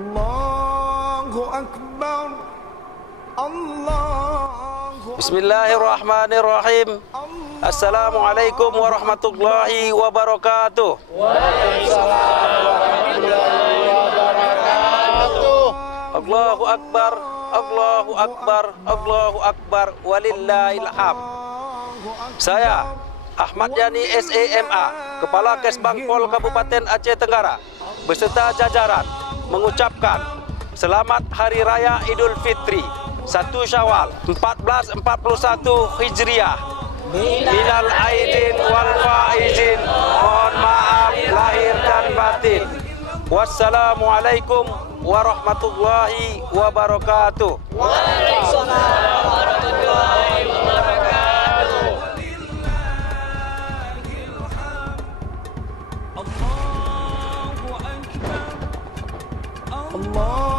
Allahu Akbar. Bismillahirrahmanirrahim. Assalamualaikum warahmatullahi wabarakatuh. Waalaikumsalam warahmatullahi wabarakatuh. Allahu Akbar, Allahu Akbar, Allahu Akbar, walillahil hamd. Saya Ahmad Yani SEMA, Kepala Kesbang Pol Kabupaten Aceh Tenggara, beserta jajaran mengucapkan Selamat Hari Raya Idul Fitri 1 Syawal 1441 Hijriah. Minal aidin wal faizin, mohon maaf lahir dan batin. Wassalamualaikum warahmatullahi wabarakatuh. Waalaikumsalam warahmatullahi wabarakatuh. Allah